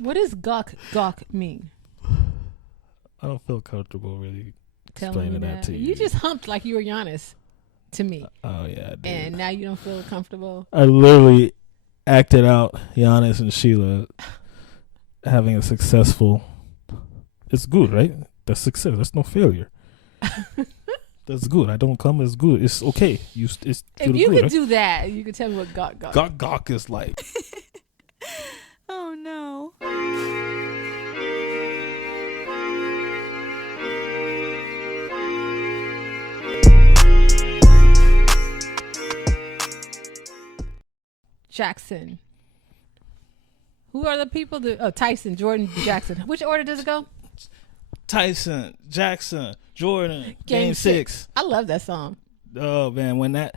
What does gawk mean? I don't feel comfortable really Telling explaining that to you. You just humped like you were Giannis to me. Oh yeah, I did. And now you don't feel comfortable. I literally acted out Giannis and Sheila having a successful. It's good, right? That's success. That's no failure. That's good. I don't come as good. It's okay. It's if you good, could right? do that, you could tell me what gawk. Gawk is like. Oh no. Jackson. Who are the people? Tyson, Jordan, Jackson. Which order does it go? Tyson, Jackson, Jordan, Game 6. I love that song. Oh man, when that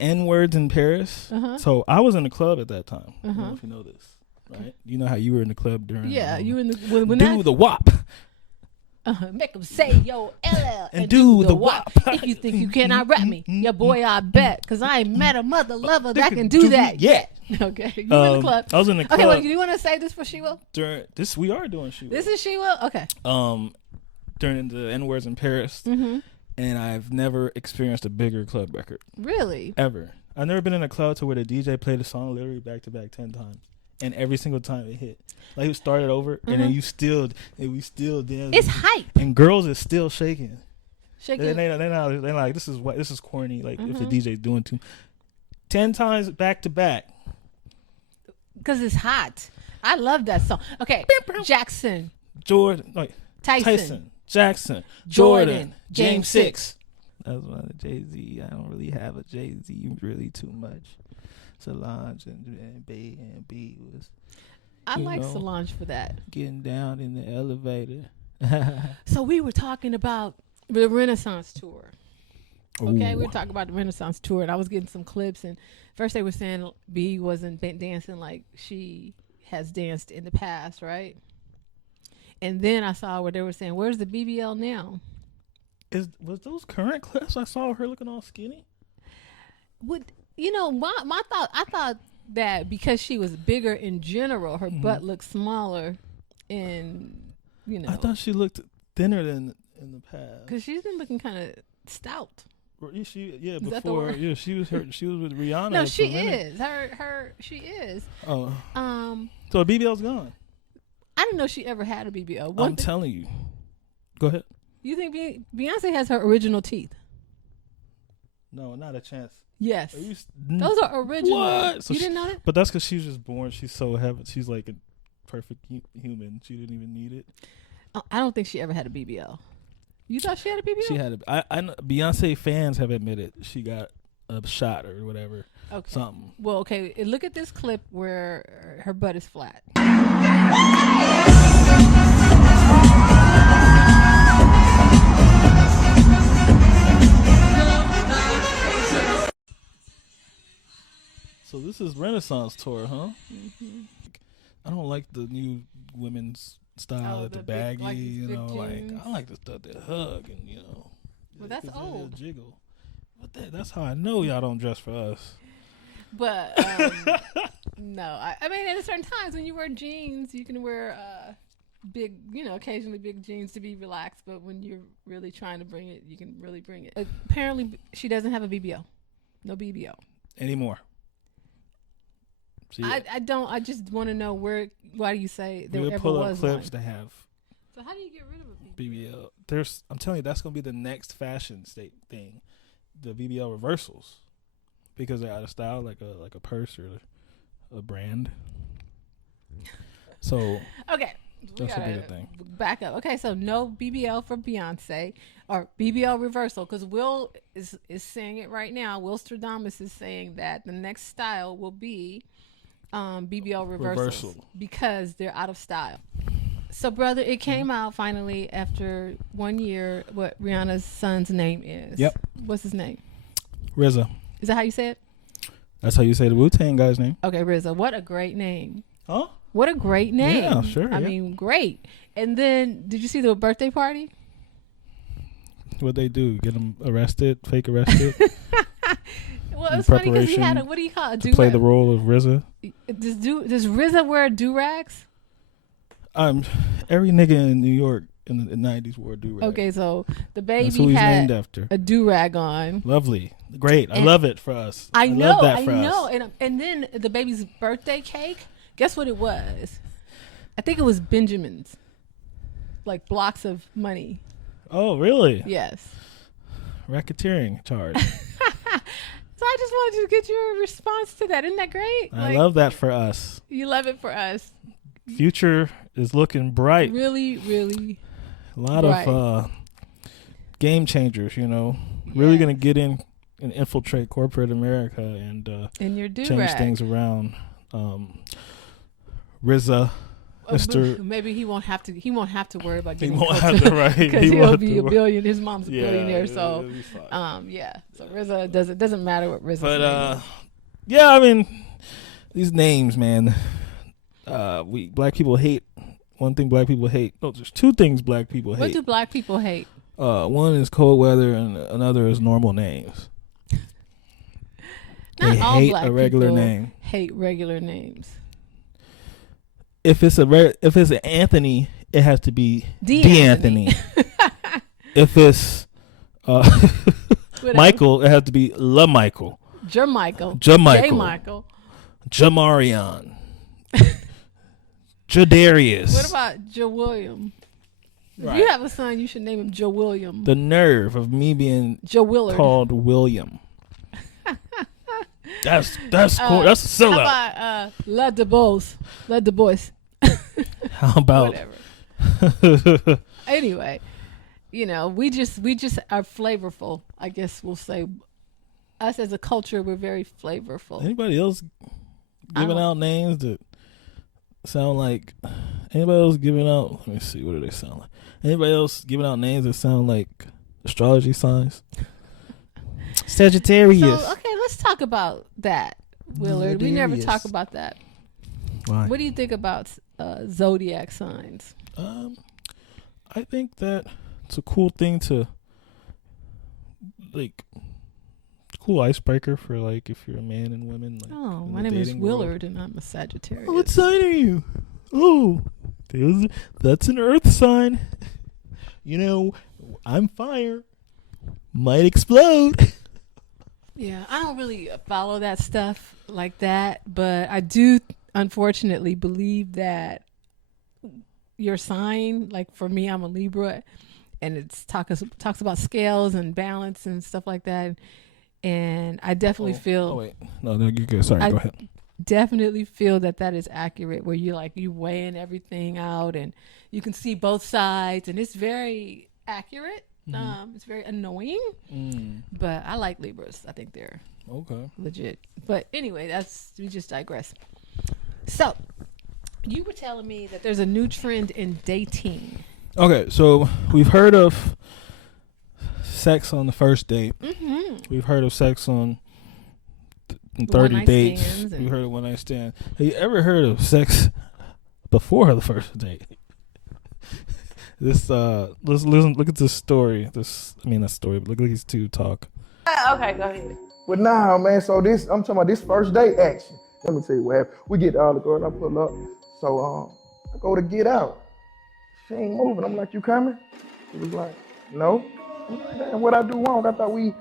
N-words in Paris. So I was in the club at that time. I don't know if you know this, right? You know how you were in the club during. Yeah, you in the when do the WAP. Make them say yo LL and do the WAP. If you think you cannot rap me, your boy I bet, cause I ain't met a mother lover that can do that yet. Okay, you in the club. I was in the club. Okay, well, do you want to say this for She Will? During this, we are doing She Will. This is She Will. Okay. During the N-words in Paris, and I've never experienced a bigger club record. Really? Ever. I've never been in a club to where the DJ played a song literally back to back 10 times. And every single time it hit, like it started over, and then we still dance. It's hype, and girls is still shaking. Shaking. They're like, this is corny. Like if the DJ's doing 10 times back to back, because it's hot. I love that song. Okay, Jackson, Jordan, Tyson, Jackson, Jordan, Game 6. That's why the Jay-Z. I don't really have a Jay-Z really too much. Solange and B was. I like Solange for that. Getting down in the elevator. So we were talking about the Renaissance tour. Okay, Ooh. we were talking about the Renaissance tour, and I was getting some clips. And first they were saying B wasn't dancing like she has danced in the past, right? And then I saw where they were saying, "Where's the BBL now?" Was those current clips? I saw her looking all skinny. My thought. I thought that because she was bigger in general, her butt looked smaller, and I thought she looked thinner than in the past. Because she's been looking kind of stout. Before she was with Rihanna. No, she is. She is. Oh. So BBL's gone. I didn't know she ever had a BBL. I'm telling you. Go ahead. You think Beyonce has her original teeth? No, not a chance. Yes. Those are original. What? So you didn't know that? But that's because she was just born. She's so heavy. She's like a perfect human. She didn't even need it. I don't think she ever had a BBL. You thought she had a BBL? She had I know Beyonce fans have admitted she got a shot or whatever. Okay. Something. Well, okay. Look at this clip where her butt is flat. So this is Renaissance tour, huh? Mm-hmm. I don't like the new women's style, the baggy, jeans. I like the stuff that hug and Well, that's old. Jiggle. But that's how I know y'all don't dress for us. But no, I mean, at certain times when you wear jeans, you can wear big, occasionally big jeans to be relaxed. But when you're really trying to bring it, you can really bring it. Apparently, she doesn't have a BBL. No BBL anymore. I don't. I just want to know why do you say there we'll ever pull was up clips one? to have. So how do you get rid of a BBL? I'm telling you, that's gonna be the next fashion state thing, the BBL reversals, because they're out of style, like a purse or a brand. So okay, that's a bigger thing. Back up. Okay, so no BBL for Beyonce or BBL reversal, because Will is saying it right now. Will Stradamus is saying that the next style will be BBL reversals because they're out of style. So, brother, it came out finally after 1 year what Rihanna's son's name is. Yep. What's his name? RZA. Is that how you say it? That's how you say the Wu-Tang guy's name. Okay, RZA. What a great name. Huh? What a great name. Yeah, sure. I mean, great. And then, did you see the birthday party? What'd they do? Get him arrested? Fake arrested? Well, it's funny because he had what do you call it? To play the role of RZA? Does RZA wear do-rags? Every nigga in New York in the 90s wore a do-rag. Okay, so the That's who baby he's had named after. a do-rag on. Lovely. Great. I And love it for us. I know, love that I for know. us. And then the baby's birthday cake, guess what it was? I think it was Benjamin's. Like blocks of money. Oh, really? Yes. Racketeering charge. So I just wanted to get your response to that. Isn't that great? I love that for us. You love it for us. Future is looking bright. Really, really. A lot bright. of game changers, really going to get in and infiltrate corporate America and your change things around. RZA, Mr. Maybe he won't have to. He won't have to worry about He getting won't have to, right? because he'll be a billion. His mom's a billionaire, so it'll be fine. yeah. So RZA doesn't matter what RZA. But yeah, I mean, these names, man. Black people hate. One thing black people hate. No, there's two things black people hate. What do black people hate? One is cold weather, and another is normal names. Not they all hate black a regular people name. hate regular names. If it's an Anthony, it has to be D'Anthony. If it's Michael, it has to be La Michael. Jermichael. Jermichael. J. Michael. Jamarion. Jadarius. What about Joe William? If you have a son, you should name him Joe William. The nerve of me being Joe Willard. called William. That's cool. That's a sellout. How about La Du Bois? La Du Bois. How about whatever? Anyway, we just are flavorful. I guess we'll say us as a culture, we're very flavorful. Anybody else giving out names that sound like anybody else giving out? Let me see. What do they sound like? Anybody else giving out names that sound like astrology signs? Sagittarius. So, okay, let's talk about that, Willard. We never talk about that. Why? What do you think about zodiac signs? I think that it's a cool thing to, cool icebreaker for, if you're a man and women. Oh, my name is Willard, and I'm a Sagittarius. Oh, what sign are you? Oh, that's an earth sign. I'm fire. Might explode. Yeah, I don't really follow that stuff like that, but I do unfortunately believe that your sign, for me, I'm a Libra, and it talks about scales and balance and stuff like that. And I definitely feel. Oh wait, no, you're good. Sorry, go ahead. Definitely feel that is accurate, where you weighing everything out and you can see both sides, and it's very accurate. Mm-hmm. It's very annoying, but I like Libras. I think they're legit. But anyway, we just digress. So you were telling me that there's a new trend in dating. Okay, so we've heard of sex on the first date. Mm-hmm. We've heard of sex on 30 dates. We've heard of one-night stand. Have you ever heard of sex before the first date? Let's listen. Look at this story. Not story, but look at these two talk. Okay, go ahead. But nah, man. So I'm talking about this first date action. Let me tell you what happened. We get to all the girls. I pull up. So I go to get out. She ain't moving. I'm like, you coming? She was like, no. I'm like, damn, what I do wrong? I thought we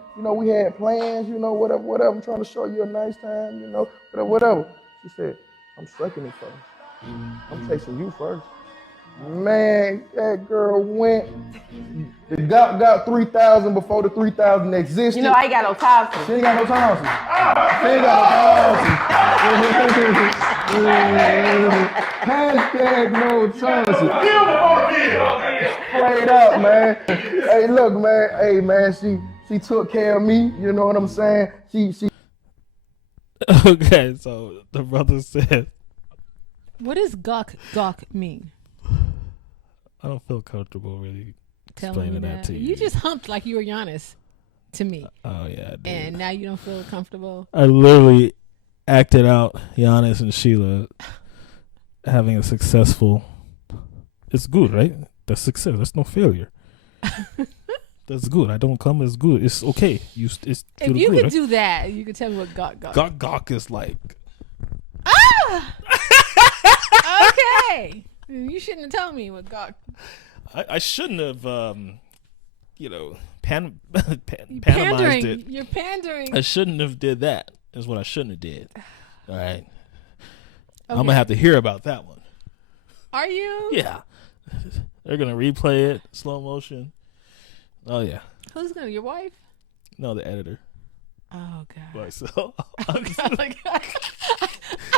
had plans. Whatever. I'm trying to show you a nice time. Whatever. She said, I'm sucking it first. I'm tasting you first. Man, that girl went. It got 3,000 before the 3,000 existed. I ain't got no time for She ain't got no time. She ain't got no time. Hashtag no time. Played up, man. Hey, look, man. Hey, man. She took care of me. You know what I'm saying? She. Okay, so the brother said, What does gawk mean? I don't feel comfortable really Telling explaining me that to you. You just humped like you were Giannis to me. Oh yeah, I did. And now you don't feel comfortable. I literally acted out Giannis and Sheila having a successful. It's good, right? That's success. That's no failure. That's good. I don't come as good. It's okay. If you could do that, you could tell me what gawk is like. Ah! Okay. You shouldn't have told me what God. I shouldn't have, pantomized Pandering. it. You're pandering. I shouldn't have did that. Is what I shouldn't have did. All right. I'm Okay. gonna have to hear about that one. Are you? Yeah. They're gonna replay it slow motion. Oh yeah. Who's gonna? Your wife? No, the editor. Oh God. But so Oh, God.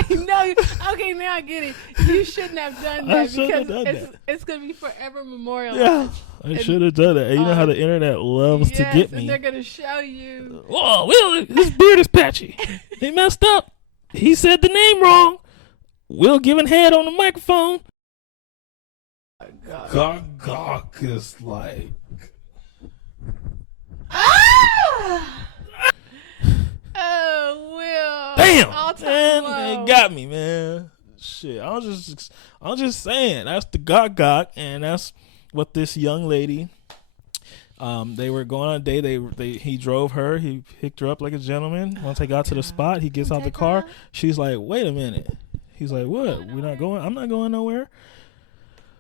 I know. Okay, now I get it. You shouldn't have done I that shouldn't have because done it's gonna be forever memorialized. yeah, I should have done it. And you know how the internet loves to Yes, get and me. they're gonna show you. Oh, Will, his beard is patchy. He messed up. He said the name wrong. Will giving head on the microphone. Gawk is like. Oh, Will. Damn, All-time man, low. they got me, man. Shit, I'm just saying that's the gawk, and that's what this young lady. They were going on a date. He drove her. He picked her up like a gentleman. Once they got to the spot, he gets out the car. She's like, "Wait a minute." He's like, "What? We're not going. I'm not going nowhere."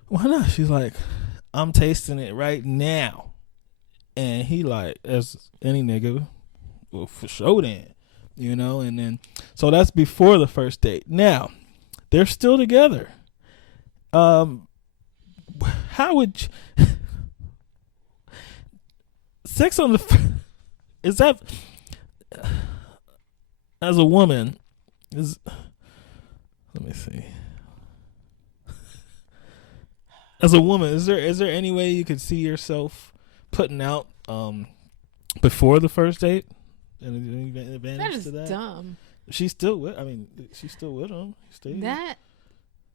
Why not? She's like, "I'm tasting it right now," and he like, as any nigga, well, for sure then, and then so that's before the first date. Now they're still together. How would sex on the is that as a woman is? Let me see. As a woman, is there any way you could see yourself putting out before the first date? And an advantage That is to that? dumb. She's still with him. That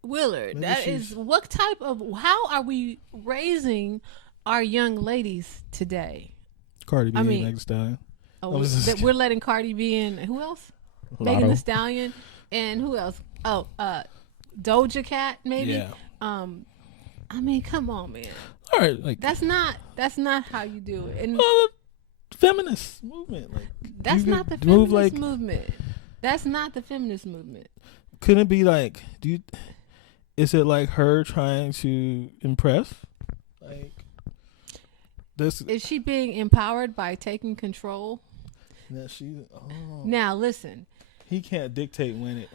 Willard. Maybe That is what type of? How are we raising our young ladies today? Cardi B, I mean- Megan Thee Stallion. Oh, was just- we're letting Cardi B in. Who else? Megan Lotto. Thee Stallion, and who else? Oh, Doja Cat, maybe. Yeah. I mean, come on, man. All right, like That's not how you do it. And feminist movement. Like that's you not the could move feminist like. movement. That's not the feminist movement. Couldn't it be like? Is it like her trying to impress? Like this. Is she being empowered by taking control? That she. Oh, Now, listen. he can't dictate when it.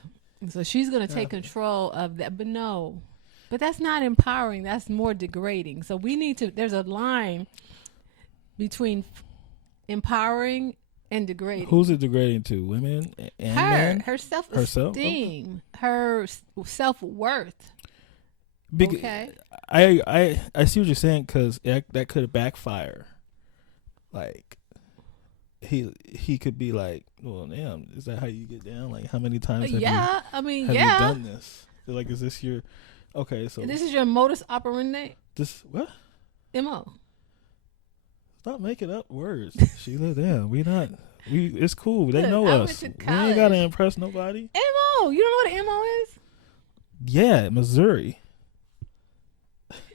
So she's going to take control of that. But no. But that's not empowering. That's more degrading. So we need to, there's a line between empowering and degrading. Who's it degrading to? Women and men? Her self-esteem, her self-worth. Okay. I see what you're saying because that could backfire. Like he could be like, well, damn, is that how you get down? Like, how many times have you done this? Like, is this your okay? So this is your modus operandi. this what? MO. Stop making up words, Sheila. Damn, it's cool. They Look, know I us. went to We ain't gotta college. impress nobody. MO. You don't know what MO is? Yeah, Missouri.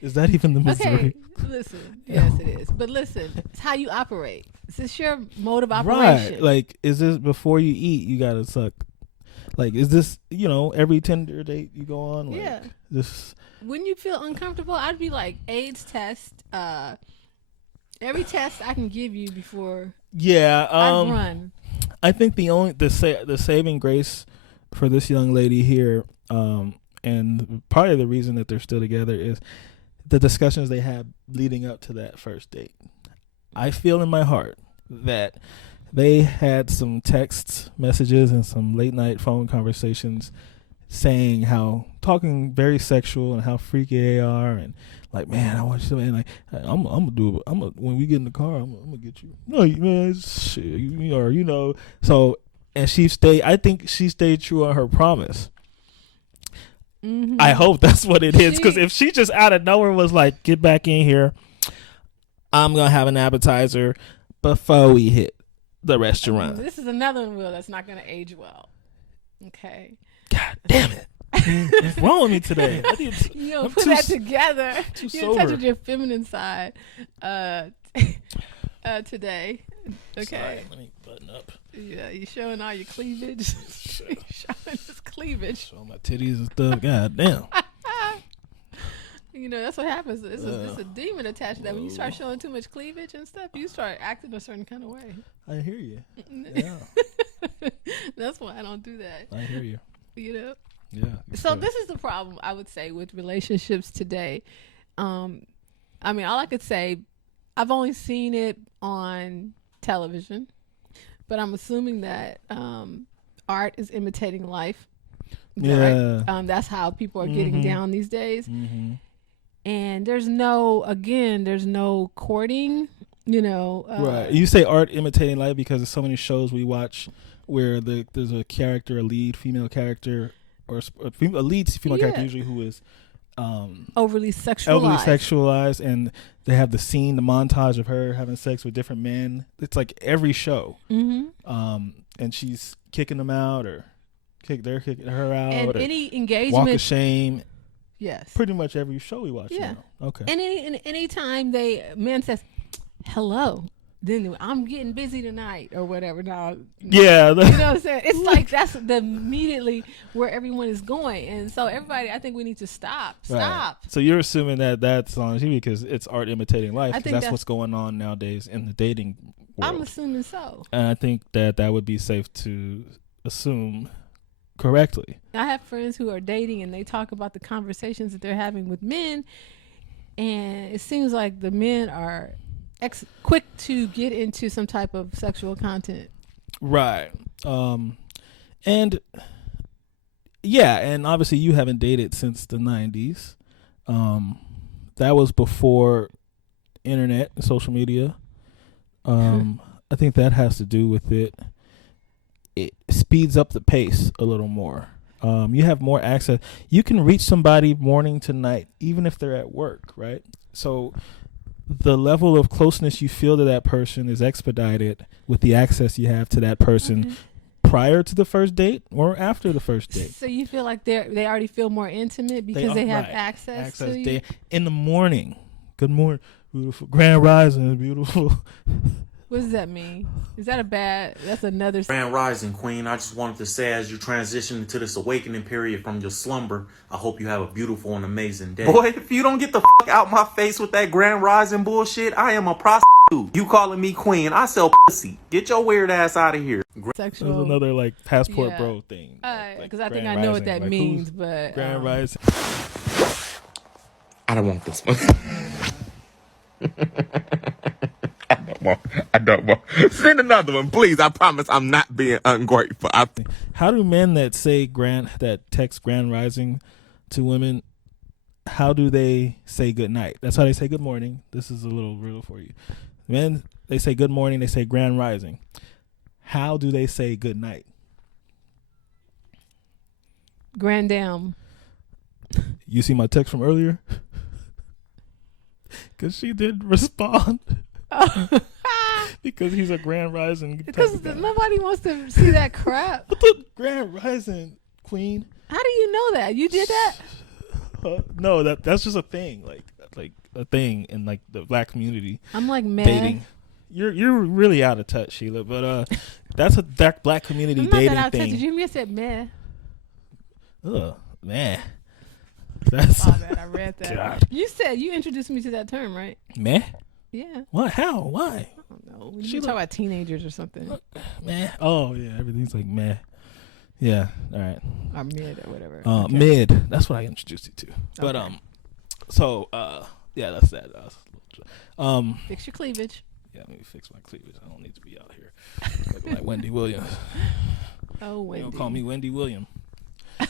Is that even the Missouri? Okay, listen. Yes, it is. But listen, it's how you operate. Is this your mode of operation? Right. Like, is this before you eat, you gotta suck? Like, is this, every Tinder date you go on? Like, Yeah. This. When you feel uncomfortable, I'd be like, AIDS test. Every test I can give you before Yeah. I run. I think the saving grace for this young lady here, and part of the reason that they're still together is the discussions they had leading up to that first date. I feel in my heart that they had some text messages and some late night phone conversations saying talking very sexual and how freaky they are, and like, man, I want you to, and like, I'm gonna do it. When we get in the car, I'm gonna get you. No, man, shit, So, and I think she stayed true on her promise. Mm-hmm. I hope that's what it is, because if she just out of nowhere was like, get back in here, I'm gonna have an appetizer before we hit the restaurant. This is another one, Will, that's not going to age well. Okay. God damn it. What's wrong with me today? You don't I'm put too that s- together. too You're in touch sober. with your feminine side today. Okay. Sorry, let me button up. Yeah, you showing all your cleavage. You showing this cleavage. Show my titties and stuff. God damn. You know, that's what happens. It's a demon attached to that. When you start showing too much cleavage and stuff, you start acting a certain kind of way. I hear you. Yeah. That's why I don't do that. I hear you. You know? Yeah. So this is the problem, I would say, with relationships today. I mean, all I could say, I've only seen it on television, but I'm assuming that art is imitating life. Yeah. Right? That's how people are getting down these days. Mm-hmm. And there's no courting, you know. Right. You say art imitating life because there's so many shows we watch where there's a character, a lead female character, or a lead female character usually who is overly sexualized, and they have the montage of her having sex with different men. It's like every show. Mm-hmm. And she's kicking them out, or they're kicking her out, and or any engagement, walk of shame. Yes. Pretty much every show we watch. Yeah. Now. Okay. And any time man says, hello, then I'm getting busy tonight or whatever. No, yeah. You know what I'm saying? It's like that's immediately where everyone is going. And so everybody, I think we need to stop. Right. So you're assuming that that's on TV because it's art imitating life. I think that's what's going on nowadays in the dating world. I'm assuming so. And I think that would be safe to assume correctly. I have friends who are dating and they talk about the conversations that they're having with men, and it seems like the men are quick to get into some type of sexual content. Right. And yeah, and obviously you haven't dated since the 90s. That was before internet and social media. I think that has to do with it. It speeds up the pace a little more. You have more access. You can reach somebody morning to night, even if they're at work, right? So the level of closeness you feel to that person is expedited with the access you have to that person prior to the first date or after the first date. So you feel like they already feel more intimate because they have access to you? In the morning. Good morning, beautiful. Grand Rising, beautiful. What does that mean? Is that that's another... Grand Rising, Queen. I just wanted to say, as you transition into this awakening period from your slumber, I hope you have a beautiful and amazing day. Boy, if you don't get the fuck out my face with that Grand Rising bullshit, I am a prostitute. You calling me Queen, I sell pussy. Get your weird ass out of here. Sexual. That was another like passport bro thing. Because I think I know what that means, but... Grand Rising. I don't want this one. I don't want. Send another one, please. I promise I'm not being ungrateful. How do men that text Grand Rising to women, how do they say good night? That's how they say good morning. This is a little riddle for you. Men, they say good morning, they say Grand Rising. How do they say good night? Grand Dam. You see my text from earlier? Because she didn't respond. Because he's a Grand Rising. Because nobody wants to see that crap. What the Grand Rising, Queen? How do you know that? You did that? No, that's just a thing, like a thing in like the black community. I'm like, man, dating. You're really out of touch, Sheila. But that's a black community I'm dating not that out of thing. touch. Did you hear me? I said, man. Man. That's. Oh man, I read that. God. You introduced me to that term, right? Man. Yeah. What? How? Why? I don't know. You talk about teenagers or something. Man. Oh yeah, everything's like meh. Yeah. All right. Or mid or whatever. Okay. Mid. That's what I introduced you to. But okay. Yeah, that's that. Fix your cleavage. Yeah, let me fix my cleavage. I don't need to be out here looking like Wendy Williams. Oh, Wendy. Don't call me Wendy William.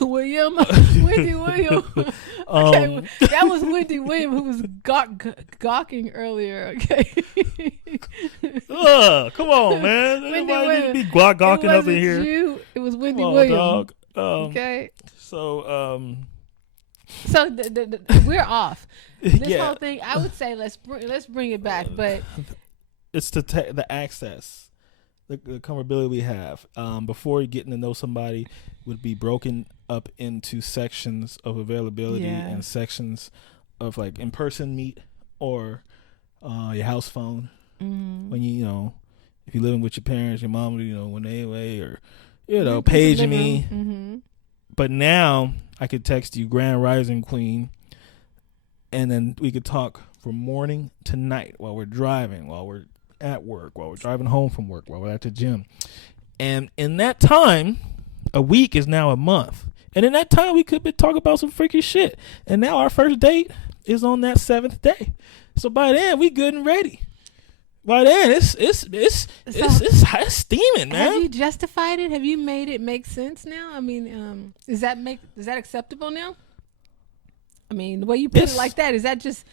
Wendy William. Okay, that was Wendy William who was gawking earlier. Okay. Come on, man. Everybody need to be gawking up in here. It was Wendy William. Dog. Okay. So we're off. This whole thing, I would say let's bring it back, but it's the access, the comfortability we have before getting to know somebody would be broken up into sections of availability and sections of like in-person meet or your house phone. Mm-hmm. When if you're living with your parents, your mom, when they away or paging me. Mm-hmm. But now I could text you Grand Rising Queen and then we could talk from morning to night while we're driving, while we're at work, while we're driving home from work, while we're at the gym. And in that time, a week is now a month. And in that time, we could be talking about some freaky shit. And now our first date is on that 7th day. So by then, we good and ready. By then, it's steaming, man. Have you justified it? Have you made it make sense now? I mean, is that acceptable now? I mean, the way you put it like that, is that just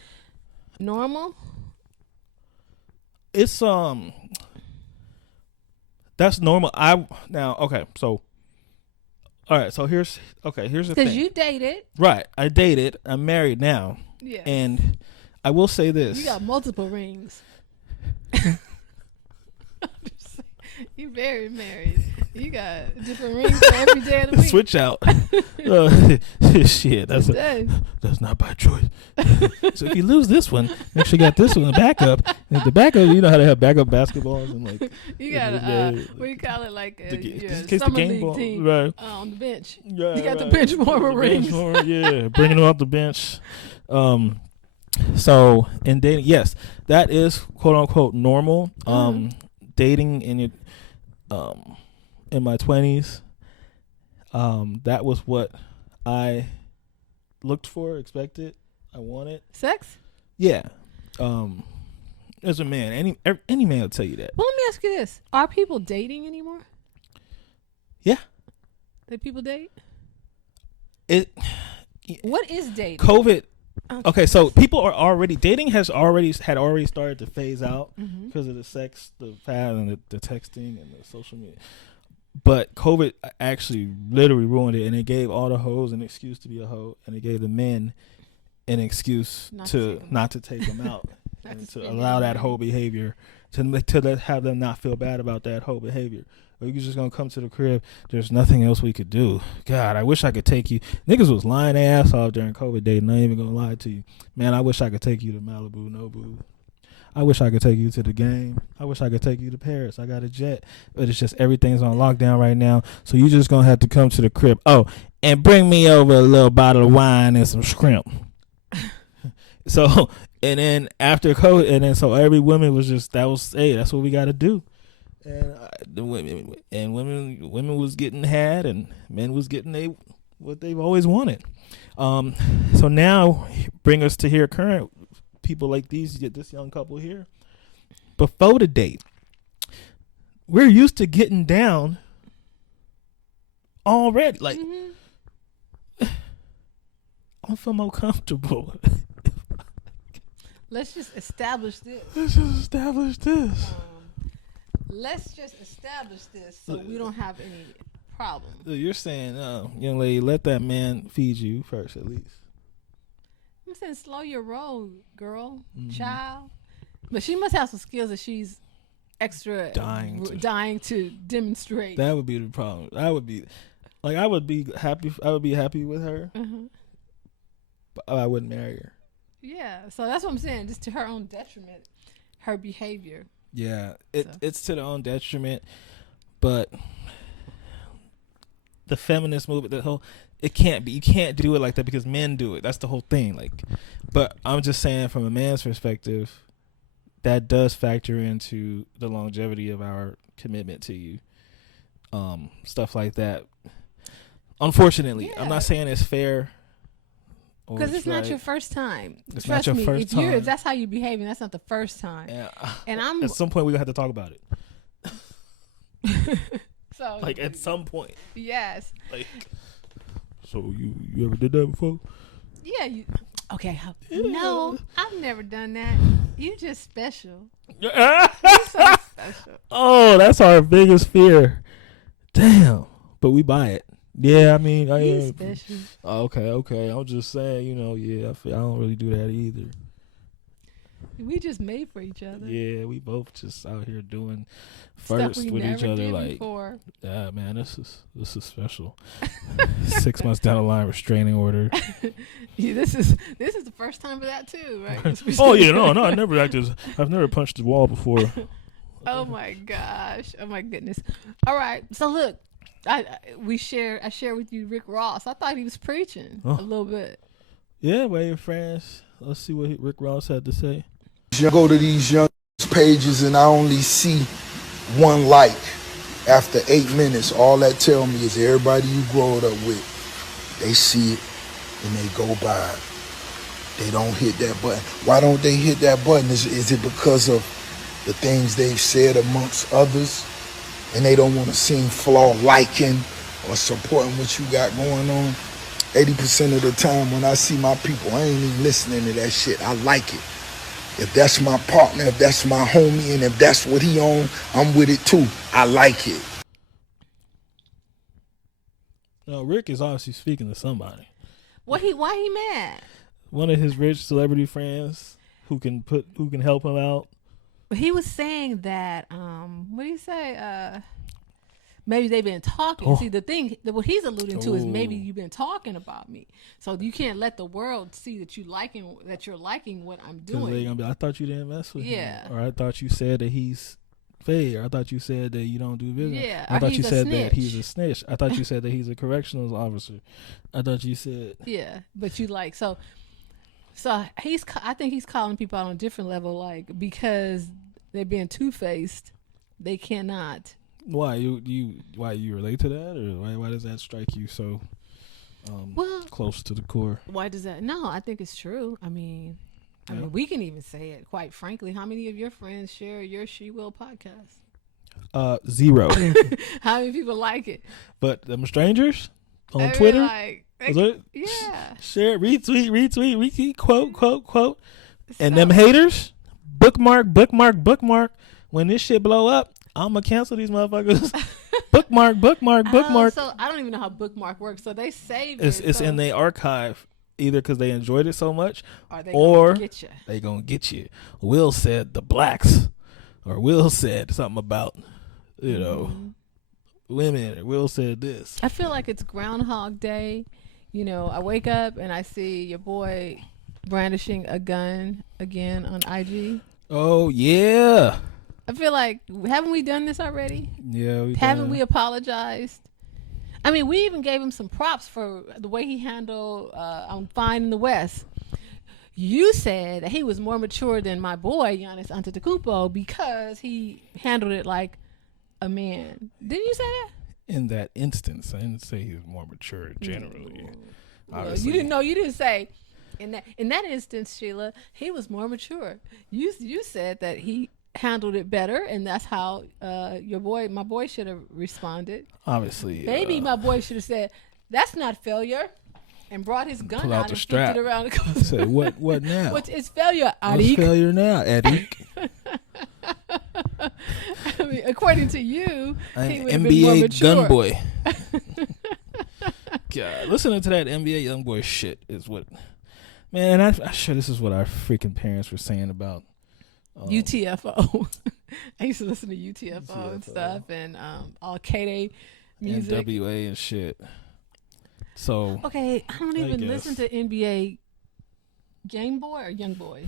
normal? It's that's normal. Okay, so all right, so here's the thing. Because you dated. Right, I dated. I'm married now. Yeah. And I will say this. You got multiple rings. You very married. You got different rings for every day of the week. Switch out. Shit, that's not by choice. So if you lose this one, make sure you got this one, the backup. And the backup, you know how to have backup basketballs and like. You got what do you call it, like summer league team right. On the bench. Yeah, you got the bench warmer rings. Yeah, bringing them off the bench. So in dating, yes, that is quote unquote normal. Dating in my 20s, that was what I looked for, expected, I wanted. Sex? Yeah. As a man, any man will tell you that. Well, let me ask you this: are people dating anymore? Yeah. Do people date? What is dating? COVID. Okay, so people are already dating had already started to phase out because of the sex, the fad, and the texting and the social media. But COVID actually literally ruined it, and it gave all the hoes an excuse to be a hoe, and it gave the men an excuse not to take them out and to allow that hoe behavior to have them not feel bad about that hoe behavior. Or you just gonna come to the crib. There's nothing else we could do. God, I wish I could take you. Niggas was lying their ass off during COVID dating. I ain't even gonna lie to you, man. I wish I could take you to Malibu, Nobu. I wish I could take you to the game. I wish I could take you to Paris. I got a jet, but it's just everything's on lockdown right now. So you just gonna have to come to the crib. Oh, and bring me over a little bottle of wine and some shrimp. So and then after COVID, and then so every woman was just that's what we got to do. And women was getting had, and men was getting what they've always wanted. So now bring us to here current people like these, get this young couple here. Before the date, we're used to getting down already. Like I feel more comfortable. Let's just establish this. Let's just establish this so we don't have any problem. You're saying, young lady, let that man feed you first, at least. I'm saying slow your roll, girl, child. But she must have some skills that she's extra dying to demonstrate. That would be the problem. I would be happy. I would be happy with her, but I wouldn't marry her. Yeah, so that's what I'm saying. Just to her own detriment, her behavior. Yeah, it's to their own detriment, but the feminist movement, it can't be. You can't do it like that because men do it. That's the whole thing. Like, but I'm just saying from a man's perspective, that does factor into the longevity of our commitment to you. Stuff like that. Unfortunately, I'm not saying it's fair. Because it's not your first time. It's not your first time. If that's how you're behaving, that's not the first time. Yeah. And at some point, we're going to have to talk about it. So like, at some point. Yes. Like, so you ever did that before? Yeah. Okay. No, I've never done that. You just special. You're so special. Oh, that's our biggest fear. Damn. But we buy it. Yeah, I mean, I am special. Okay. I'm just saying, I don't really do that either. We just made for each other. Yeah, we both just out here doing first with each other. Like, yeah, man, this is special. 6 months down the line, restraining order. Yeah, this is the first time for that too, right? Oh yeah, no, I've never punched the wall before. Oh my gosh! Oh my goodness! All right, so look. I shared with you Rick Ross. I thought he was preaching a little bit. Yeah, we're your friends. Let's see what Rick Ross had to say. You go to these young pages and I only see one like after 8 minutes. All that tell me is everybody you grow up with, they see it and they go by it. They don't hit that button. Why don't they hit that button? Is it because of the things they've said amongst others and they don't want to seem flawed liking or supporting what you got going on? 80% of the time when I see my people, I ain't even listening to that shit. I like it. If that's my partner, if that's my homie, and if that's what he on, I'm with it too. I like it. No, Rick is obviously speaking to somebody. Why he mad? One of his rich celebrity friends who can help him out. He was saying that what do you say? Maybe they've been talking. Oh. See, the thing that what he's alluding to is maybe you've been talking about me, so you can't let the world see that you're liking what I'm Because they're doing. gonna be, I thought you didn't mess with Yeah. him, or I thought you said that he's fake, or I thought you said that you don't do business. Yeah, I or thought you he's a said that snitch. he's a snitch. I thought you said that he's a corrections officer. I thought you said Yeah, but you like so I think he's calling people out on a different level, like because they're being two-faced, they cannot. why you relate to that, or why does that strike you so close to the core? Why does that? No, I think it's true. I mean, we can even say it. Quite frankly, how many of your friends share your She Will podcast? 0. How many people like it? But them strangers on They be Twitter, like, is it? yeah. Share, retweet, quote, and them haters, bookmark. When this shit blow up, I'ma cancel these motherfuckers. bookmark. So I don't even know how bookmark works. So they save It's it. in the archive, either because they enjoyed it so much, or they gonna get you. they gonna get you. Will said the blacks, or Will said something about, women. Or Will said this. I feel like it's Groundhog Day. I wake up and I see your boy brandishing a gun again on IG. Oh yeah, I feel like, haven't we done this already? yeah. Haven't we apologized? I mean, we even gave him some props for the way he handled on Fine in the West. You said that he was more mature than my boy, Giannis Antetokounmpo, because he handled it like a man. Didn't you say that? In that instance, I didn't say he was more mature generally. Well, you didn't know. You didn't say in that instance, Sheila, he was more mature. You said that he handled it better, and that's how my boy should have responded. Obviously, Maybe my boy should have said, "That's not failure," and brought his gun pull out out the and strap. flipped it around. Say what now? What's it's failure, What's Arik? failure now, Arik? I mean, according to you, he An would have been more NBA mature. gun boy. God, listening to that NBA young boy shit is what, man. I'm sure this is what our freaking parents were saying about UTFO. I used to listen to UTFO and stuff, and all K-Day music. NWA and shit. So Okay, I don't even guess. listen to NBA Game Boy or Young Boy.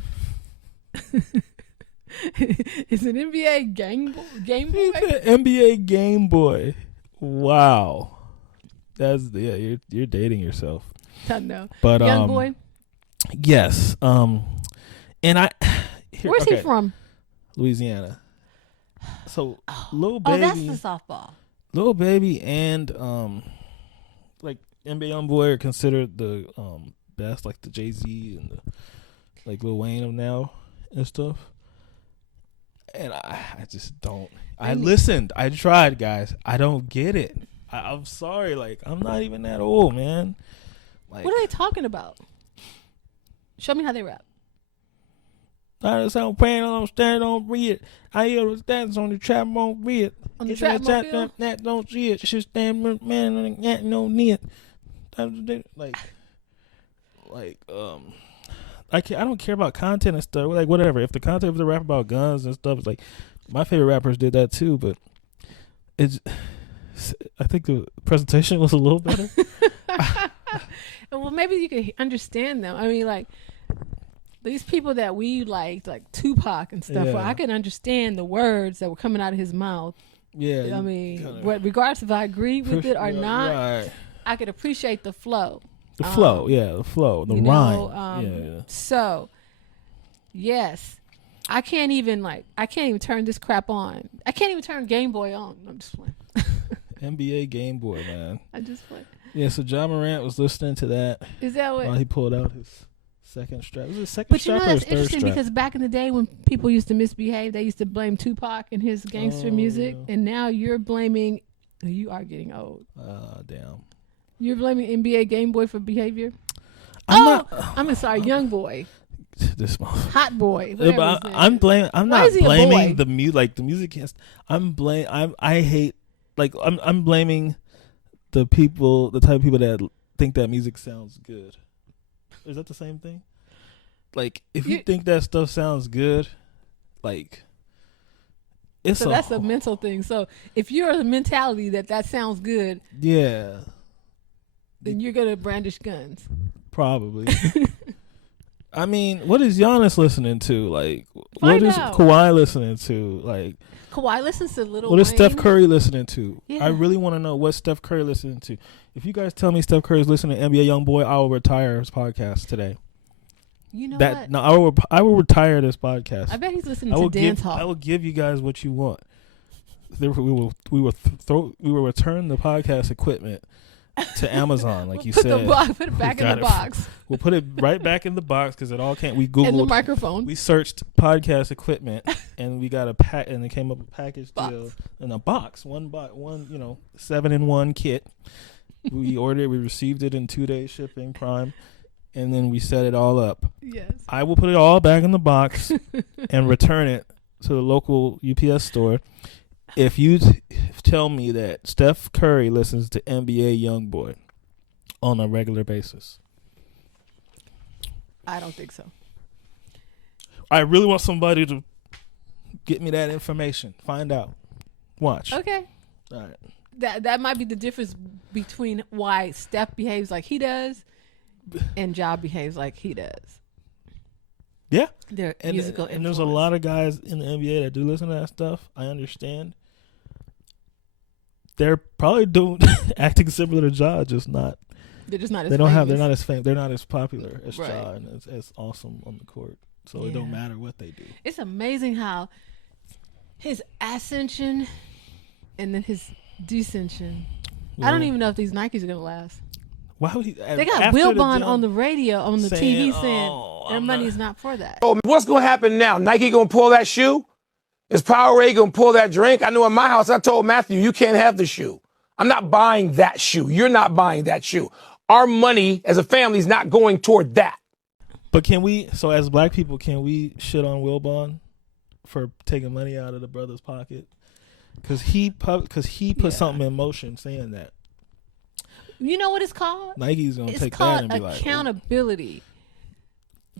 Is it NBA Game Boy? NBA Game Boy. Wow, you're dating yourself. I know. But Young Boy. yes. And Where's he from? Louisiana. So Lil Baby. Oh, that's the softball. Lil Baby and like NBA Youngboy are considered the best, like the Jay-Z and the like Lil Wayne of now and stuff. And I just don't. I listened. I tried, guys. I don't get it. I'm sorry. Like, I'm not even that old, man. Like, What are they talking about? Show me how they rap. I just I'm praying on stand on read. I hear the stats on the trap won't read. On the trap mobile? That don't see it. Should stand man on that no need. Like I don't care about content and stuff. Like whatever. If the content of the rap about guns and stuff is like, my favorite rappers did that too, but I think the presentation was a little better. Well, maybe you can understand them. I mean, like these people that we liked, like Tupac and stuff. Yeah. Well, I could understand the words that were coming out of his mouth. Yeah. I mean, regardless if I agree with it or not, Right. I could appreciate the flow. The flow, the flow, the rhyme. Yeah. So, yes, I can't even turn this crap on. I can't even turn Game Boy on. I'm just playing. NBA Game Boy, man. I just play. Yeah, so John Morant was listening to that. Is that what? While he pulled out his second strap. Was it second strap or that's his third interesting strap? because back in the day when people used to misbehave, they used to blame Tupac and his gangster music, and now you're blaming. You are getting old. Damn. You're blaming NBA Game Boy for behavior. I'm sorry, Young Boy. This Hot Boy. I'm blaming. I'm Why not is he a blaming boy? the music. Like the music can't. I hate. Like I'm blaming the type of people that think that music sounds good. Is that the same thing? Like if you think that stuff sounds good, like it's that's a mental thing. So if you're a mentality that sounds good, yeah, then you're gonna brandish guns. Probably. I mean, what is Giannis listening to? Like, Find what is out. Kawhi listening to? Like, Kawhi listens to Lil what is Wayne. Steph Curry listening to? Yeah. I really want to know what Steph Curry listening to. If you guys tell me Steph Curry is listening to NBA Youngboy, I will retire his podcast today. You know that what? no, I will retire this podcast. I bet he's listening to dance hall. I will give you guys what you want. We will return the podcast equipment to Amazon, like you said. Put it back in the box. We'll put it right back in the box because it all can't. We Googled and the microphone. We searched podcast equipment and we got a pack, and it came up a package deal in a box. One 7-in-1 kit. We ordered it. We received it in 2-day shipping, Prime, and then we set it all up. Yes. I will put it all back in the box and return it to the local UPS store. If you tell me that Steph Curry listens to NBA Youngboy on a regular basis. I don't think so. I really want somebody to get me that information. Find out. Watch. Okay. All right. That might be the difference between why Steph behaves like he does and Ja behaves like he does. Yeah. Their and musical and there's a lot of guys in the NBA that do listen to that stuff. I understand. They're probably doing acting similar to Ja, just not. They're just not as They don't famous. have. They're not as famous. They're not as popular as Right. Ja, and as awesome on the court. So it don't matter what they do. It's amazing how his ascension and then his descension. I don't even know if these Nikes are gonna last. Why would he? They got Wilbon on the radio, on the TV saying their I'm money is not for that. Oh, what's going to happen now? Nike going to pull that shoe? Is Powerade going to pull that drink? I know in my house, I told Matthew, you can't have the shoe. I'm not buying that shoe. You're not buying that shoe. Our money as a family is not going toward that. But can we, so as black people, can we shit on Wilbon for taking money out of the brother's pocket? Because he put something in motion saying that. You know what it's called? Nike's going to It's take that called and be like, accountability.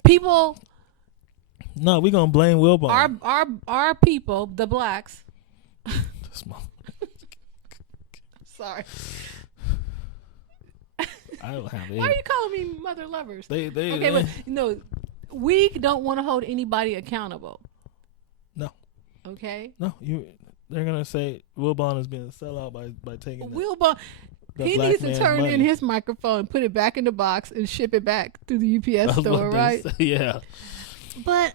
People, no, we're going to blame Wilbon. our people, the blacks. Sorry. I don't have it. Why are you calling me mother lovers? They Okay, but we don't want to hold anybody accountable. No. Okay. No, they're gonna say Wilbon is being a sellout by taking Wilbon. He black needs to man's turn money. in his microphone, put it back in the box, and ship it back to the UPS store, right? Yeah. But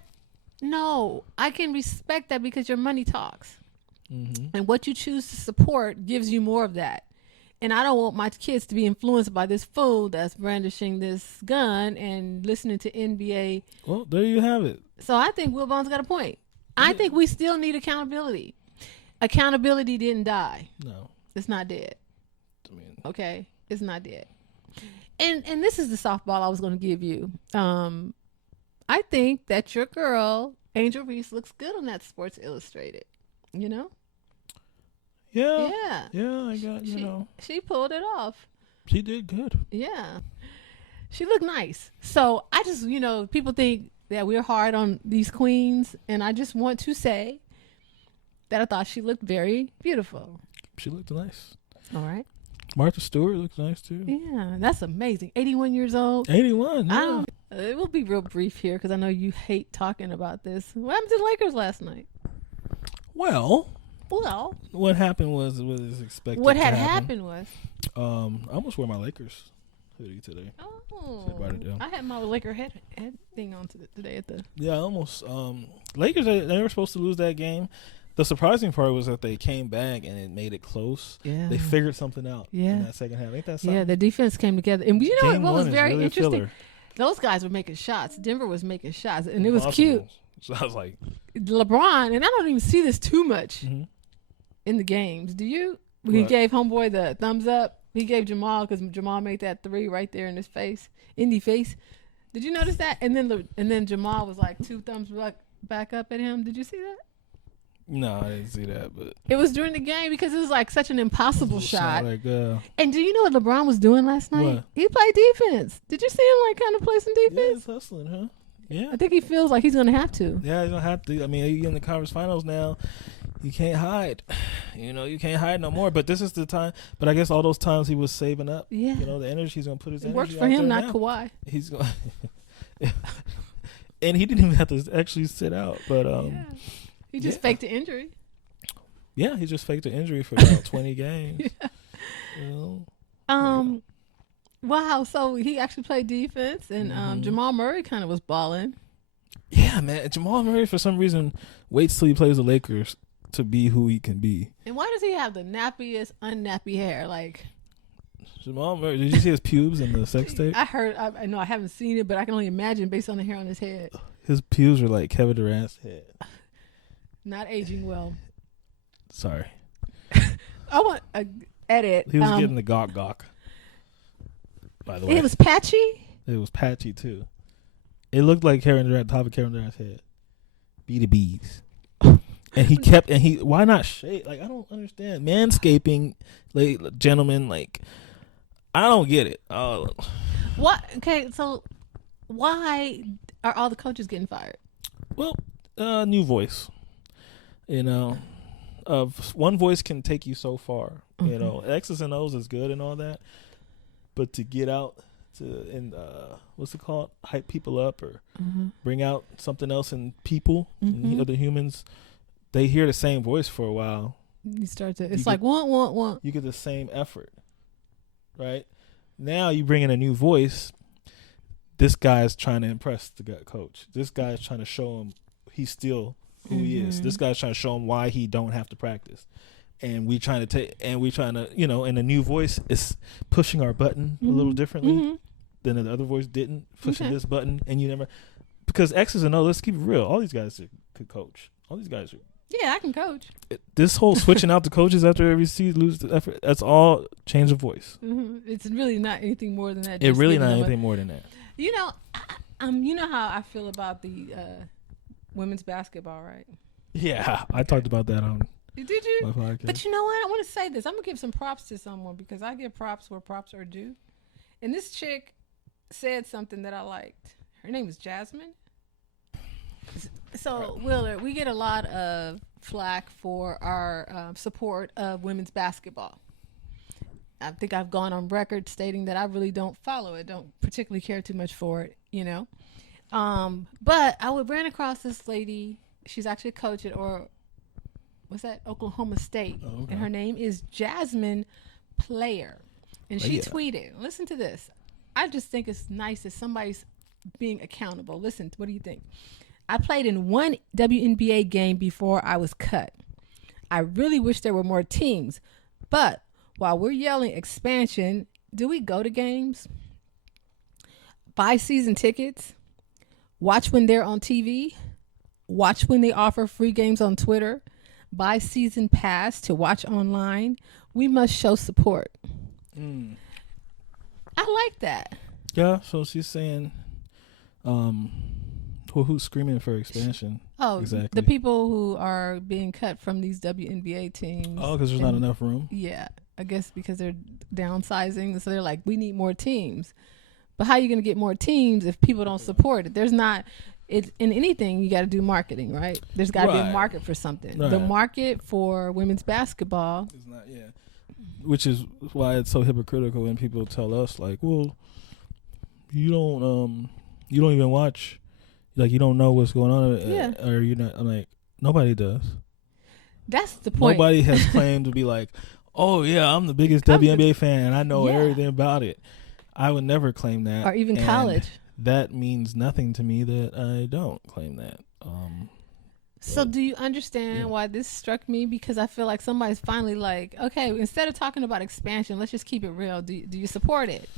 no, I can respect that because your money talks. Mm-hmm. And what you choose to support gives you more of that. And I don't want my kids to be influenced by this fool that's brandishing this gun and listening to NBA. Well, there you have it. So I think Wilbon's got a point. I think we still need accountability. Accountability didn't die. No. It's not dead. I mean, Okay? It's not dead. And this is the softball I was going to give you. I think that your girl, Angel Reese, looks good on that Sports Illustrated. You know? yeah. Yeah. Yeah, I got, She pulled it off. She did good. Yeah. She looked nice. So I just, people think that we're hard on these queens. And I just want to say that I thought she looked very beautiful. She looked nice. All right. Martha Stewart looks nice too. Yeah, that's amazing. 81 years old. 81. Yeah. It will be real brief here because I know you hate talking about this. What happened to the Lakers last night? Well, what happened was expected. What had to happen. happened was I almost wore my Lakers hoodie today. Oh, So I brought it down. I had my Laker head thing on today at the. Yeah, almost. Lakers, they were supposed to lose that game. The surprising part was that they came back and it made it close. Yeah, They figured something out Yeah. in that second half. Ain't that something? yeah. The defense came together, and you know Game what was one is very really a interesting? filler. Those guys were making shots. Denver was making shots, and it was cute. So I was like, LeBron, and I don't even see this too much mm-hmm. in the games. Do you? He What? gave homeboy the thumbs up. He gave Jamal because Jamal made that 3 right there in his face, Indy face. Did you notice that? And then Jamal was like 2 thumbs back up at him. Did you see that? No, I didn't see that, but It was during the game because it was like such an impossible shot. Like, And do you know what LeBron was doing last night? What? He played defense. Did you see him like kind of play some yeah, defense? he's hustling, huh? Yeah. I think he feels like he's gonna have to. Yeah, you don't have to. I mean, you in the conference finals now. You can't hide. You can't hide no more. But this is the time. But I guess all those times he was saving up. Yeah. The energy he's gonna put his It energy works for out him, there not now. Kawhi. He's going. And he didn't even have to actually sit out. But Yeah. He just faked the injury. yeah, he just faked the injury for about 20 games. Wow. So he actually played defense, and Jamal Murray kind of was balling. Yeah, man. Jamal Murray, for some reason, waits till he plays the Lakers to be who he can be. And why does he have the nappiest, unnappy hair? Like Jamal Murray, did you see his pubes in the sex tape? I know I haven't seen it, but I can only imagine based on the hair on his head. His pubes are like Kevin Durant's head. Not aging well. Sorry. I want to edit. He was getting the gawk. By the way. It was patchy. It was patchy, too. It looked like Kevin Durant, top of Kevin Durant's head. Be the bees. And why not shave? Like, I don't understand. Manscaping, like, gentlemen, like, I don't get it. What? Okay, so why are all the coaches getting fired? Well, new voice. One voice can take you so far. X's and O's is good and all that. But to get out what's it called? Hype people up or bring out something else in people, and other humans, they hear the same voice for a while. You start to, it's like, want. You get the same effort, right? Now you bring in a new voice. This guy's trying to impress the coach. This guy's trying to show him he's still who he is. This guy's trying to show him why he don't have to practice. And we trying to and the new voice is pushing our button a little differently than the other voice didn't, pushing this button. And because X's and O, let's keep it real. All these guys could coach. All these guys are. Yeah, I can coach. This whole switching out the coaches after every season, lose the effort, that's all change of voice. It's really not anything more than that. It's really not anything more than that. You know how I feel about the women's basketball, right? Yeah, I talked about that on. Did you? My podcast. But you know what? I want to say this. I'm gonna give some props to someone because I give props where props are due. And this chick said something that I liked. Her name is Jasmine. So Willard, we get a lot of flack for our support of women's basketball. I think I've gone on record stating that I really don't follow it, don't particularly care too much for it, But I ran across this lady. She's actually a coach at Oklahoma State, and her name is Jasmine Player, and she tweeted, listen to this. I just think it's nice that somebody's being accountable. Listen, what do you think? I played in one WNBA game before I was cut. I really wish there were more teams, but while we're yelling expansion, do we go to games? Buy season tickets? Watch when they're on TV? Watch when they offer free games on Twitter? Buy season pass to watch online? We must show support. I like that. Yeah, so she's saying, who's screaming for expansion? Oh, exactly. The people who are being cut from these WNBA teams. Oh, because there's not enough room? Yeah, I guess because they're downsizing. So they're like, we need more teams. But how are you going to get more teams if people don't support it? There's not... in anything, you got to do marketing, right? There's got to be a market for something. Right. The market for women's basketball is not, which is why it's so hypocritical when people tell us, like, well, you don't even watch, like, you don't know what's going on, or you're not. I'm like, nobody does. That's the point. Nobody has claimed to be like, oh yeah, I'm the biggest WNBA fan, and I know everything about it. I would never claim that. Or even and college. That means nothing to me that I don't claim that. So do you understand why this struck me? Because I feel like somebody's finally like, okay, instead of talking about expansion, let's just keep it real. Do you support it?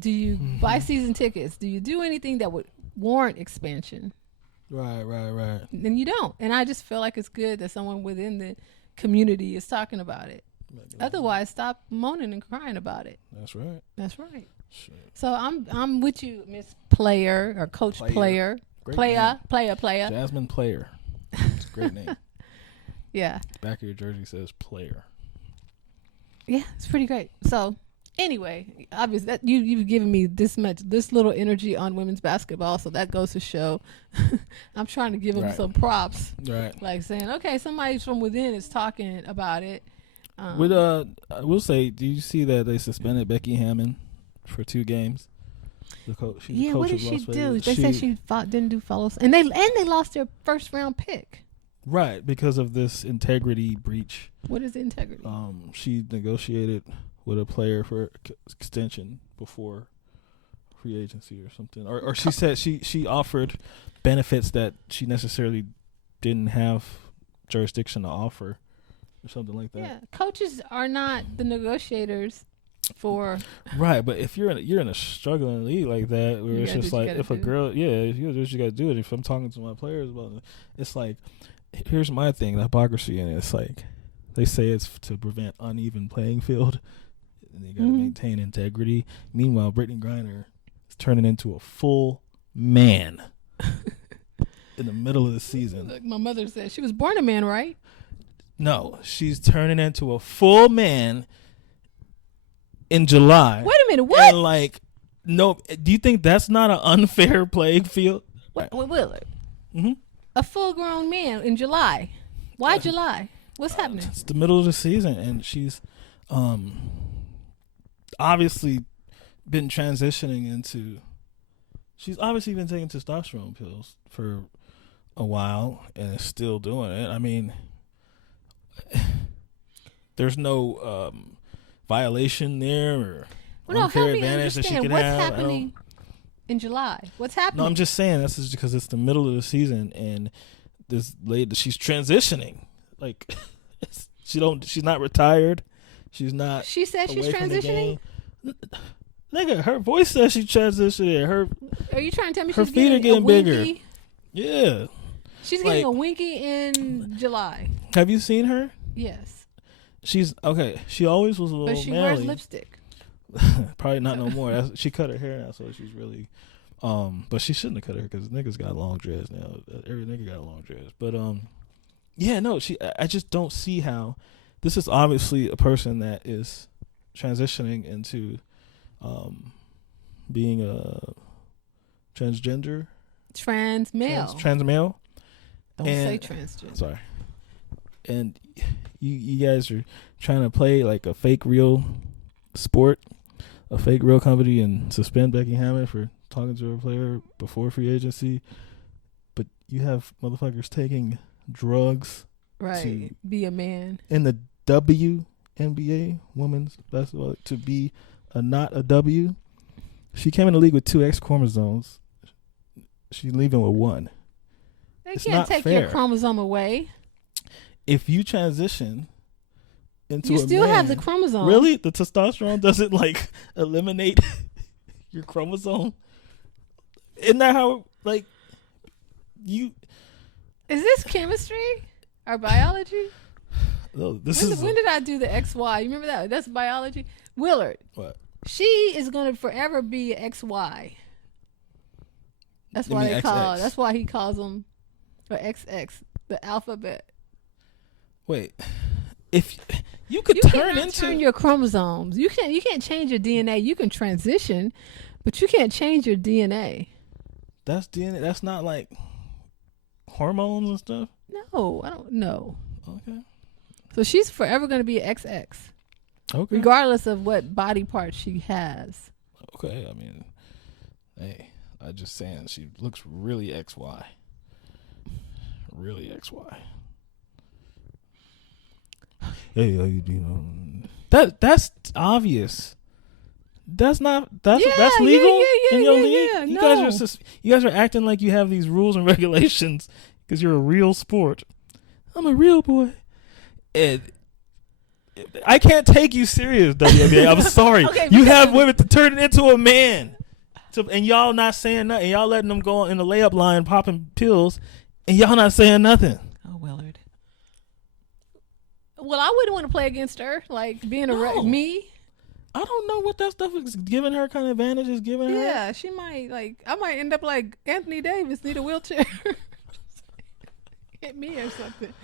Do you buy season tickets? Do you do anything that would warrant expansion? Right. Then you don't. And I just feel like it's good that someone within the community is talking about it. Otherwise, stop moaning and crying about it. That's right. That's right. Shit. So I'm with you, Miss Player or Coach Player. Great Player. Jasmine Player. It's a great name. Yeah. Back of your jersey says Player. Yeah, it's pretty great. So anyway, obviously that you've given me this little energy on women's basketball, so that goes to show I'm trying to give them some props. Right. Like saying, okay, somebody from within is talking about it. I will say, do you see that they suspended Becky Hammon for 2 games? The coach. What did she do? They said she didn't do follows, and they lost their first round pick. Right, because of this integrity breach. What is integrity? She negotiated with a player for extension before free agency or something, or she said she offered benefits that she necessarily didn't have jurisdiction to offer, or something like that. Yeah, coaches are not the negotiators for. Right, but if you're in a struggling league like that, where it's just like if a girl, if you do what you gotta do it. If I'm talking to my players about it, it's like, here's my thing, the hypocrisy in it. It's like they say it's to prevent uneven playing field, and you gotta maintain integrity. Meanwhile, Brittany Griner is turning into a full man in the middle of the season. Like my mother said, she was born a man, right? No, she's turning into a full man in July. Wait a minute, what? And like, no, do you think that's not an unfair playing field? Wait, Willard. A full-grown man in July. Why July? What's happening? It's the middle of the season, and she's obviously been transitioning into. She's obviously been taking testosterone pills for a while, and is still doing it. I mean, there's no violation there or unfair advantage that she could what's have. happening in July? What's happening? No, I'm just saying that's just because it's the middle of the season, and this lady, she's transitioning. Like, she's not retired. She's not. She said she's away from the transitioning. game. Nigga, her voice says she transitioning. Are you trying to tell me her she's feet are getting a bigger? winky? Yeah. She's getting a winky in July. Have you seen her? Yes. She's okay. She always was a little. But she manly. wears lipstick. Probably not no more. She cut her hair now, so she's really. But she shouldn't have cut her because niggas got long dreads now. Every nigga got a long dreads. But yeah, no. I just don't see how. This is obviously a person that is transitioning into, being a transgender. Trans male. Trans male. Don't say transgender. Sorry. And you guys are trying to play like a fake real sport, a fake real company, and suspend Becky Hammon for talking to her player before free agency. But you have motherfuckers taking drugs, right? To be a man in the WNBA women's basketball to be not a W. She came in the league with 2 X chromosomes. She's leaving with 1. They can't take your chromosome away. If you transition into you a still man, have the chromosome. Really? The testosterone doesn't like eliminate your chromosome? Isn't that how you? Is this chemistry or biology? No, when did I do the XY? You remember that? That's biology. Willard. What? She is going to forever be XY. That's why they call. That's why he calls them, or XX, the alphabet. Wait, if you could turn your chromosomes. You can't change your DNA. You can transition, but you can't change your DNA. That's DNA. That's not like hormones and stuff. No, I don't know. Okay. So she's forever going to be an XX. Okay. Regardless of what body part she has. Okay, I mean, hey, I'm just saying she looks really XY. Really XY. Hey, you know, that's obvious. That's Yeah, legal in your yeah, league. yeah, You no. guys are you guys are acting like you have these rules and regulations because you're a real sport. I'm a real boy, and I can't take you serious, WNBA. I'm sorry. Okay, you because- have women to turn it into a man, and y'all not saying nothing. Y'all letting them go in the layup line popping pills, and y'all not saying nothing. Oh, Willard. Well, I wouldn't want to play against her, like being me. I don't know what that stuff is giving her, kind of advantages giving her. Yeah, she might I might end up like Anthony Davis, need a wheelchair. Hit me or something.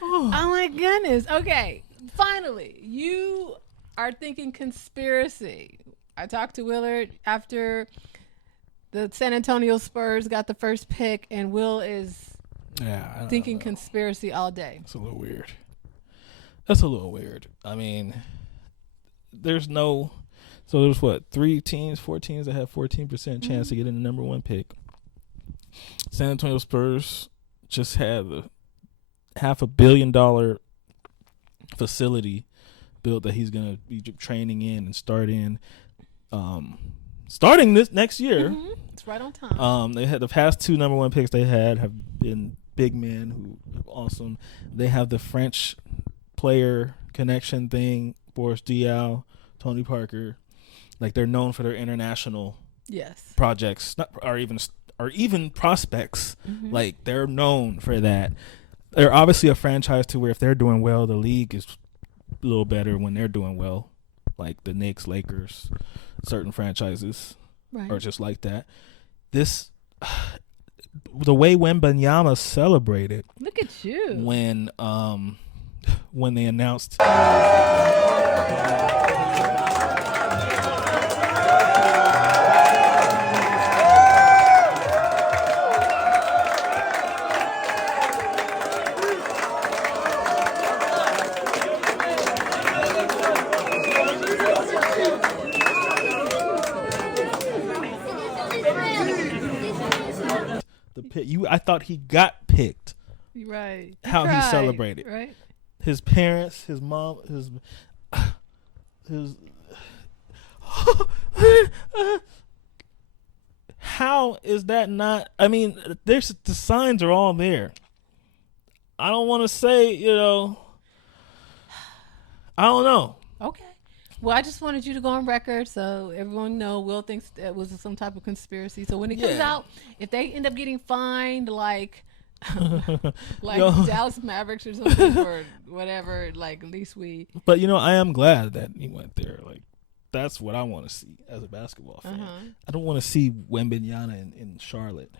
Oh my goodness. Okay, finally, you are thinking conspiracy. I talked to Willard after the San Antonio Spurs got the first pick, and Will is thinking conspiracy all day. It's a little weird. That's a little weird. I mean, there's what, 4 teams that have 14% chance to get in the number one pick. San Antonio Spurs just had a $500 million facility built that he's going to be training in and starting this next year. Mm-hmm. It's right on time. They had the past 2 number one picks they had have been big men who are awesome. They have the French player connection thing, Boris Diaw, Tony Parker. Like, they're known for their international projects, or even prospects. Mm-hmm. Like, they're known for that. They're obviously a franchise to where if they're doing well, the league is a little better when they're doing well. Like the Knicks, Lakers, certain franchises are just like that. The way Wembanyama celebrated. Look at you. When they announced the pick, I thought he got picked. Right. How he celebrated. Right. His parents, his mom, his how is that not? I mean, the signs are all there. I don't want to say, I don't know. Okay. Well, I just wanted you to go on record so everyone know Will thinks that was some type of conspiracy. So when it comes out, if they end up getting fined like Dallas Mavericks or something or whatever, like at least we. But I am glad that he went there. Like, that's what I want to see as a basketball fan. I don't want to see Wembanyama in Charlotte.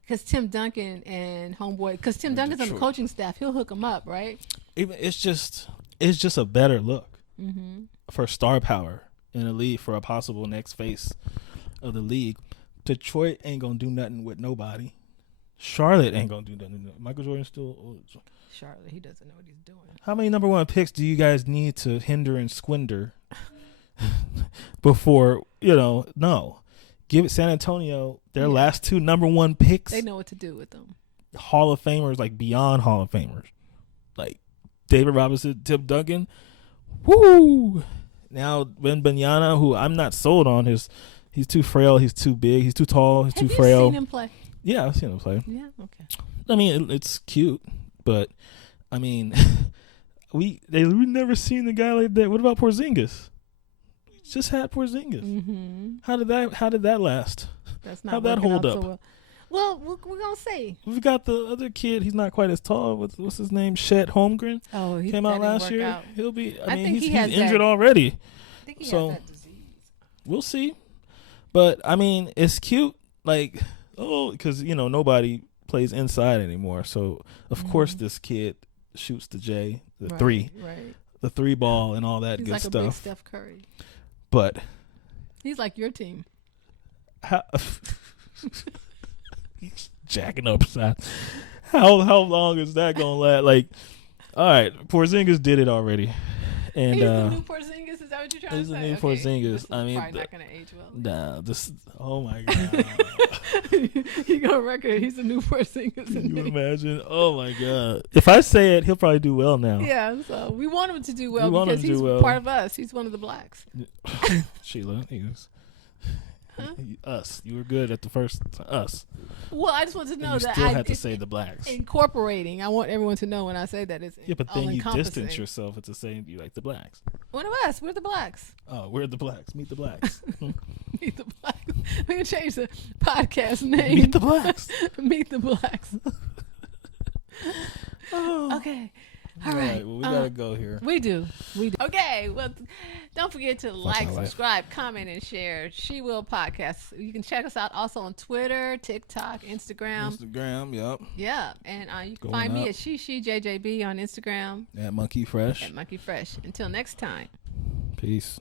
Because Tim Duncan and homeboy, because Tim Duncan's on the coaching staff, he'll hook him up, right? It's just a better look for star power in the league for a possible next face of the league. Detroit ain't gonna do nothing with nobody. Charlotte ain't gonna do nothing. Michael Jordan's still. Charlotte, he doesn't know what he's doing. How many number one picks do you guys need to hinder and squinder before No, give it San Antonio their last 2 number one picks. They know what to do with them. Hall of Famers, like beyond Hall of Famers, like David Robinson, Tim Duncan. Woo! Now Wembanyama, who I'm not sold on, he's too frail, he's too big, he's too tall, he's too frail. Have you seen him play? Yeah, I've seen him play. Yeah, okay. I mean, it's cute, but I mean, we never seen a guy like that. What about Porzingis? We just had Porzingis. Mm-hmm. How did that last? That's not How'd that hold up? So well, we're gonna see. We've got the other kid. He's not quite as tall. What's his name? Chet Holmgren. Oh, he came out that didn't last work year. out. He'll be. I mean, think he's has injured that- already. I think he So- has that disease. We'll see. But I mean, it's cute. Like, because nobody plays inside anymore. So of course this kid shoots the J, the three, the 3 ball, and all that He's good like a big stuff. Steph Curry. But He's like your team. how, he's jacking up side. How long is that gonna last? Like, all right, Porzingis did it already, and He's the new Porzingis. Is that what you're trying to He's a say? new Okay, Porzingis. this is I mean, probably not gonna age well. nah, this. Oh my god. He gonna record. He's a new Porzingis. Can you imagine? Oh my god. If I say it, he'll probably do well now. Yeah, so we want him to do well We want because him to he's do well. part of us. He's one of the blacks. Sheila, he was. Huh? Us. You were good at the first. Us. Well, I just want to And know you that still I had to say the blacks. incorporating. I want everyone to know when I say that it's Yeah, but then you all-encompassing. distance yourself into saying you like the blacks. One of us. We're the blacks. Oh, we're the blacks. Meet the blacks. Meet the blacks. We can change the podcast name. Meet the blacks. Meet the blacks. Oh. Okay. All right. Well, we gotta go here. We do. Okay. Well, don't forget to like, my life. subscribe, comment, and share. She Will Podcast. You can check us out also on Twitter, TikTok, Instagram. Instagram, yep. Yeah. And you can Going find me up. at JJB on Instagram. At Monkey Fresh. At Monkey Fresh. Until next time. Peace.